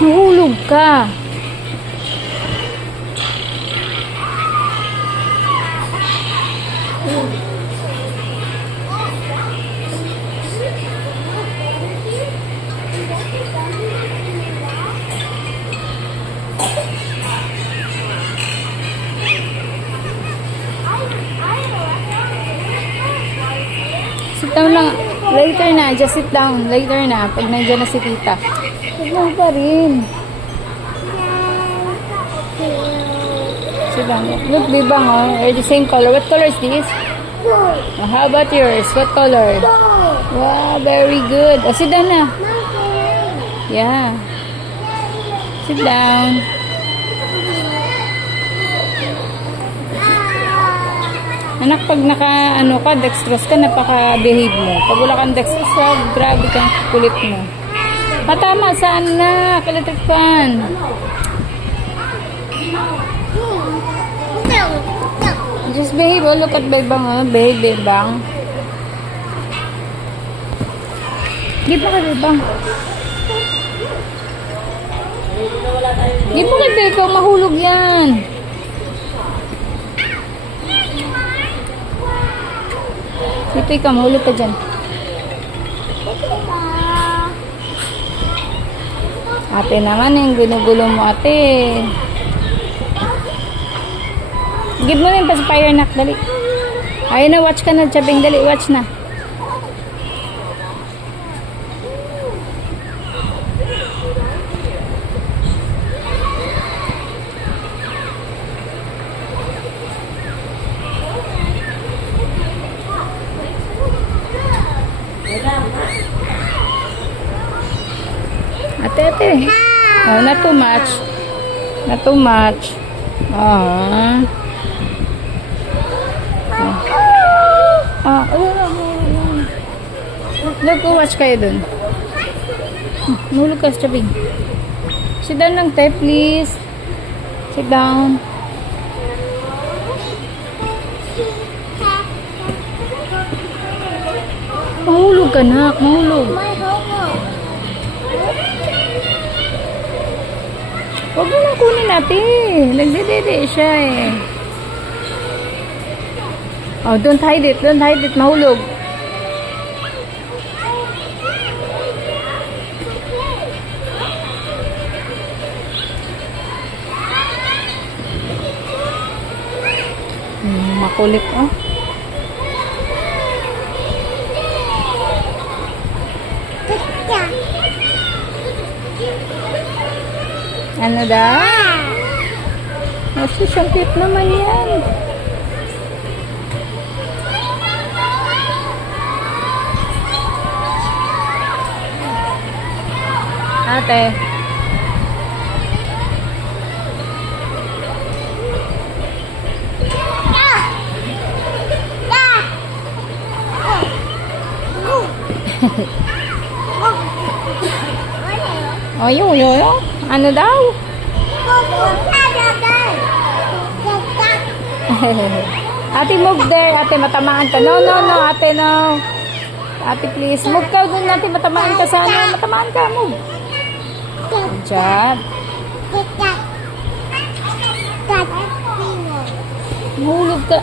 Nahulog ka. Sit down lang. Later na. Just sit down. Later na. Pag nandiyan na si tita. Sit down pa rin. Sit down. Look, Bibang, oh. They're the same color. What color is this? Oh, how about yours? What color? Wow, very good. Oh, sit down na. Yeah. Sit down. Anak, pag dextrose ka, napaka-behave mo. Pag wala kang dextrose, grabe kang kulit mo. Matama, saan na? Electric fan. Just behave. Oh, look at Bebang. Oh. Behave, Bebang. Give mo kay Bebang. Give mo kay Bebang. Mahulog yan. Dito ikaw, mahulog ka dyan. Ate naman, yung gunugulo mo, ate. Give mo na yung pacifier, nak. Dali. Ayun na, watch ka na, Chabing. Dali, watch na. Ate. Oh, not too much. Not too much. Ah. Look, watch kayo dun. Mahulog ka sa Chabing. Sit down lang, te, please. Sit down. Mahulog ka, nak. Mahulog. Huwag mo lang kunin natin. Nagdedede siya eh. Oh, don't hide it. Don't hide it. Mahulog. Makulit, oh. Ano daw? Kasi siyang cute naman yan. Ate. Oh, yo. Ano daw? Ate, move there. Ate, matamaan ka. No. Ate, no. Ate, please. Move ka dun natin. Matamaan ka sana. Matamaan ka. Move. Good job. Mahulog ka.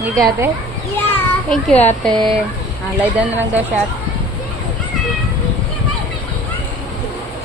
You got it? Yeah. Thank you, ate. Lay down na lang daw siya.